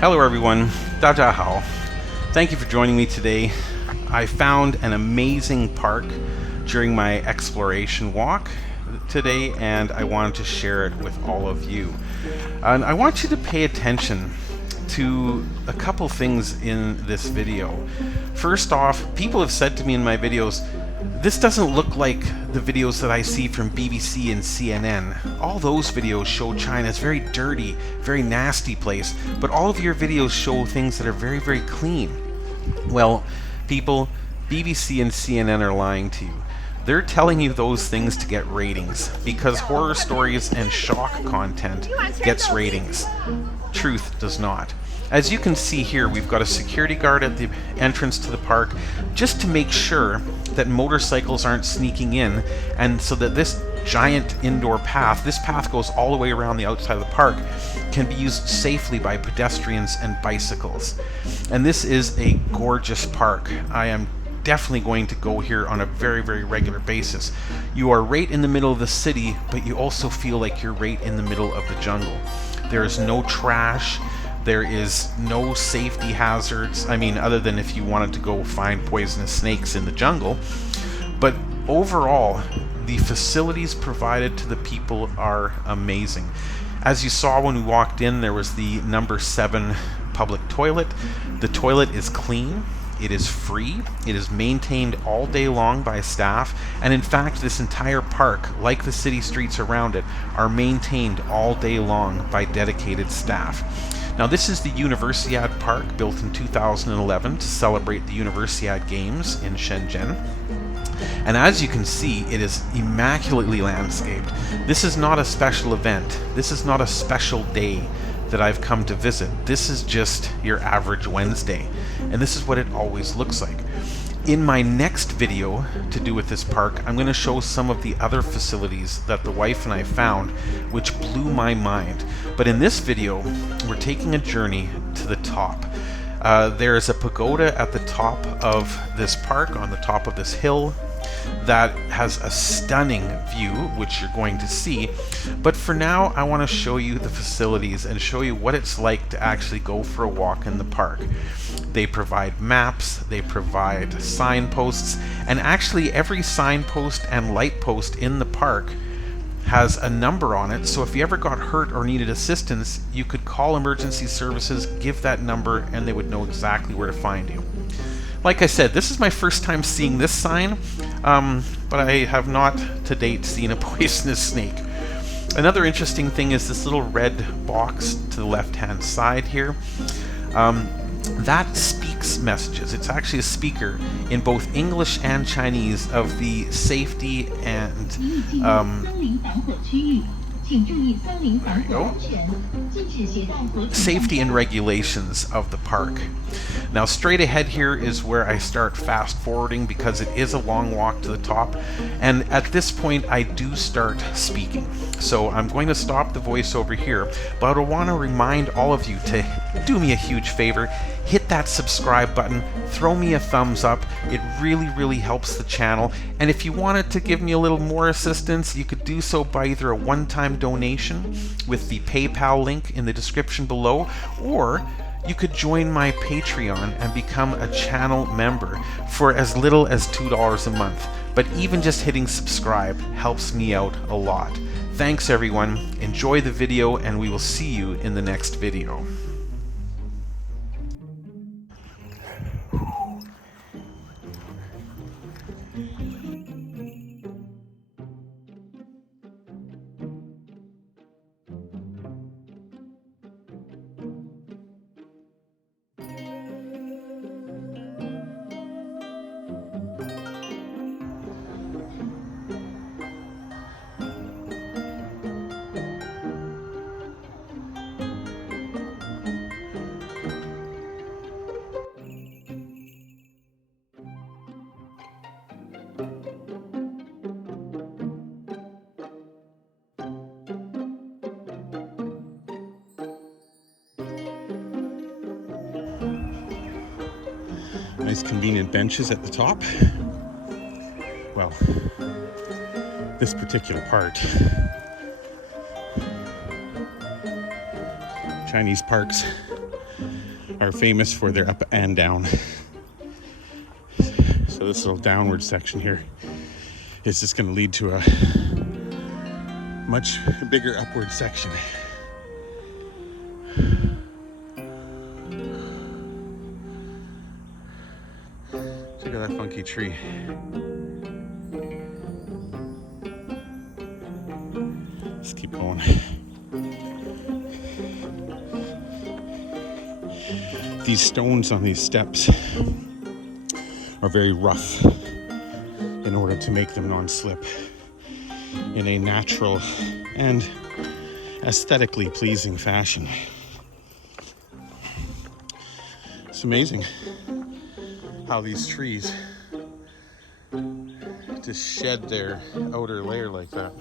Hello everyone, 大家好. Thank you for joining me today. I found an amazing park during my exploration walk today, and I wanted to share it with all of you. And I want you to pay attention to a couple things in this video. First off, people have said to me in my videos, this doesn't look like the videos that I see from BBC and CNN. All those videos show China as very dirty, very nasty place, but all of your videos show things that are very, very clean. Well, people, BBC and CNN are lying to you. They're telling you those things to get ratings, because horror stories and shock content gets ratings. Truth does not. As you can see here, we've got a security guard at the entrance to the park just to make sure that motorcycles aren't sneaking in, and so that this giant indoor path, this path goes all the way around the outside of the park, can be used safely by pedestrians and bicycles. And this is a gorgeous park. I am definitely going to go here on a very, very regular basis. You are right in the middle of the city, but you also feel like you're right in the middle of the jungle. There is no trash. There is no safety hazards. I mean, other than if you wanted to go find poisonous snakes in the jungle. But overall, the facilities provided to the people are amazing. As you saw when we walked in, there was the number 7 public toilet. The toilet is clean. It is free. It is maintained all day long by staff. And in fact, this entire park, like the city streets around it, are maintained all day long by dedicated staff. Now, this is the Universiade Park, built in 2011 to celebrate the Universiade Games in Shenzhen. And as you can see, it is immaculately landscaped. This is not a special event. This is not a special day that I've come to visit. This is just your average Wednesday. And this is what it always looks like. In my next video to do with this park, I'm going to show some of the other facilities that the wife and I found, which blew my mind. But in this video, we're taking a journey to the top. There is a pagoda at the top of this park, on the top of this hill, that has a stunning view, which you're going to see. But for now, I want to show you the facilities and show you what it's like to actually go for a walk in the park. They provide maps, they provide signposts, and actually every signpost and light post in the park has a number on it, so if you ever got hurt or needed assistance, you could call emergency services, give that number, and they would know exactly where to find you. Like I said, this is my first time seeing this sign, but I have not to date seen a poisonous snake. Another interesting thing is this little red box to the left-hand side here. That speaks messages. It's actually a speaker in both English and Chinese of the safety and there you go. Safety and regulations of the park. Now, straight ahead here is where I start fast forwarding because it is a long walk to the top, and at this point I do start speaking. So I'm going to stop the voiceover here, but I want to remind all of you to do me a huge favor. Hit that subscribe button, throw me a thumbs up. It really, really helps the channel. And if you wanted to give me a little more assistance, you could do so by either a one-time donation with the PayPal link in the description below, or you could join my Patreon and become a channel member for as little as $2 a month. But even just hitting subscribe helps me out a lot. Thanks everyone, enjoy the video, and we will see you in the next video. Nice convenient benches at the top. Well, this particular part. Chinese parks are famous for their up and down. So this little downward section here is just going to lead to a much bigger upward section. Check out that funky tree. Let's keep going. These stones on these steps are very rough in order to make them non-slip in a natural and aesthetically pleasing fashion. It's amazing how these trees just shed their outer layer like that.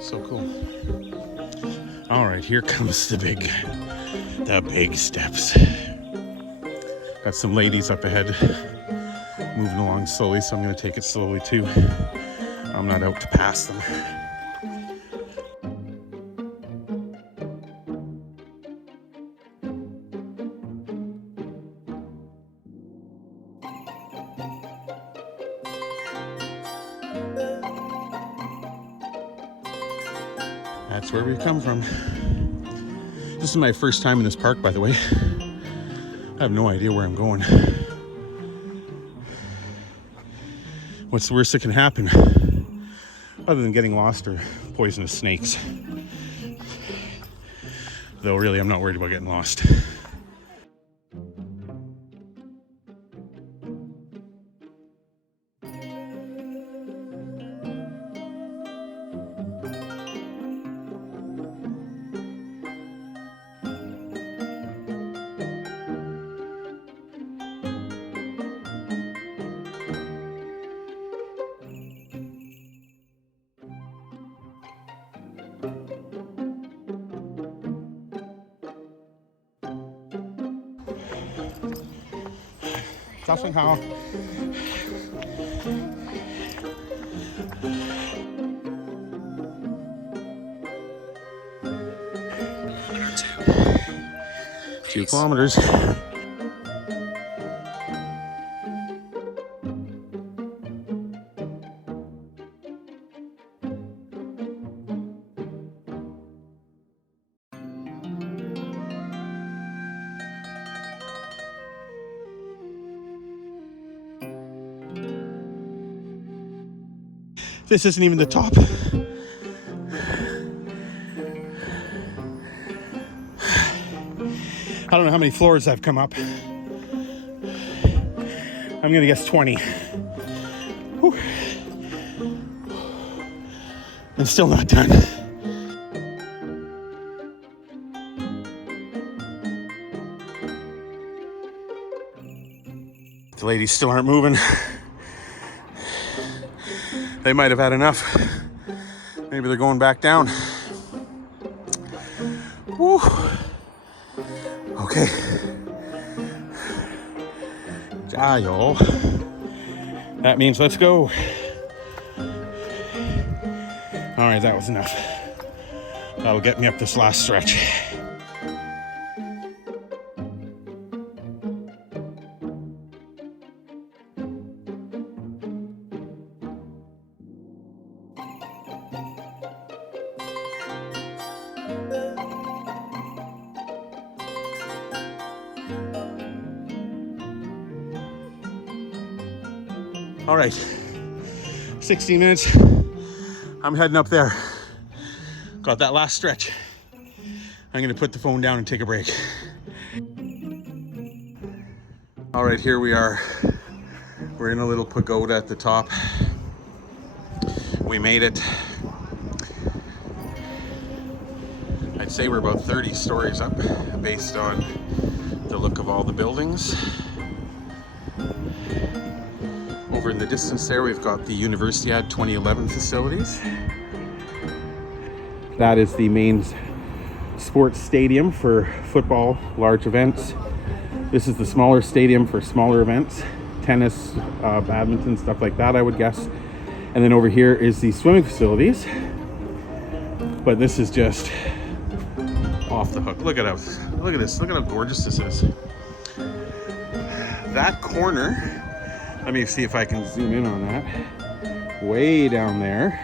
So cool. All right, here comes the big steps. Got some ladies up ahead moving along slowly, so I'm going to take it slowly too. I'm not out to pass them. That's where we come from. This is my first time in this park, by the way. I have no idea where I'm going. What's the worst that can happen? Other than getting lost or poisonous snakes. Though really, I'm not worried about getting lost. Nothing how. Two kilometers. This isn't even the top. I don't know how many floors I've come up. I'm gonna guess 20. Whew. I'm still not done. The ladies still aren't moving. They might have had enough. Maybe they're going back down. Woo. Okay. Jayo. That means let's go. All right, that was enough. That'll get me up this last stretch. All right, 16 minutes. I'm heading up there. Got that last stretch. I'm gonna put the phone down and take a break. All right, here we are. We're in a little pagoda at the top. We made it. I'd say we're about 30 stories up based on the look of all the buildings. Over in the distance there, we've got the Universiad 2011 facilities. That is the main sports stadium for football, large events. This is the smaller stadium for smaller events, tennis, badminton, stuff like that, I would guess. And then over here is the swimming facilities. But this is just off the hook. Look at us. Look at this. Look at how gorgeous this is. That corner, let me see if I can zoom in on that. Way down there.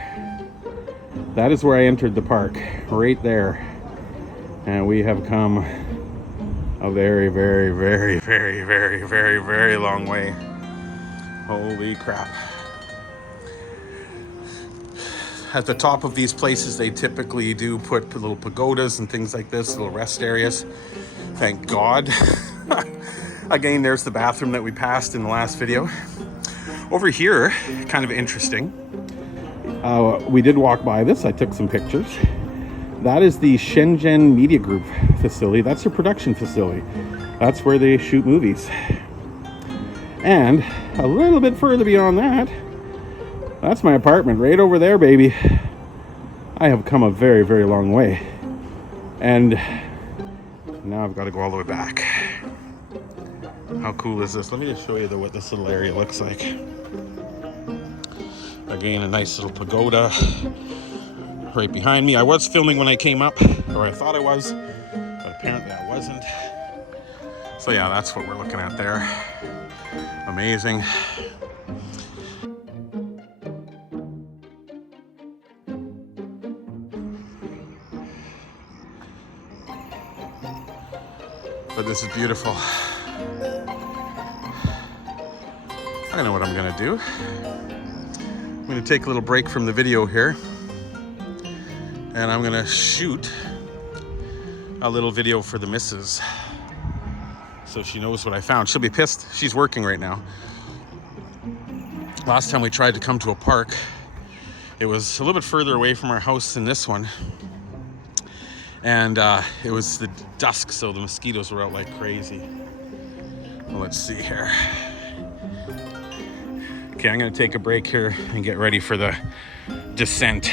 That is where I entered the park, right there. And we have come a very, very, very, very, very, very, very long way. Holy crap. At the top of these places, they typically do put little pagodas and things like this, little rest areas. Thank God. Again, there's the bathroom that we passed in the last video. Over here, kind of interesting. We did walk by this. I took some pictures. That is the Shenzhen Media Group facility. That's their production facility. That's where they shoot movies. And a little bit further beyond that, that's my apartment right over there, baby. I have come a very, very long way. And now I've got to go all the way back. How cool is this? Let me just show you what this little area looks like. Again, a nice little pagoda right behind me. I was filming when I came up, or I thought I was, but apparently I wasn't. So yeah, that's what we're looking at there. Amazing. But this is beautiful. I know what I'm gonna do. I'm gonna take a little break from the video here, and I'm gonna shoot a little video for the missus, so she knows what I found. She'll be pissed. She's working right now. Last time we tried to come to a park, it was a little bit further away from our house than this one. And it was the dusk, so the mosquitoes were out like crazy. Well, let's see here. Okay, I'm gonna take a break here and get ready for the descent.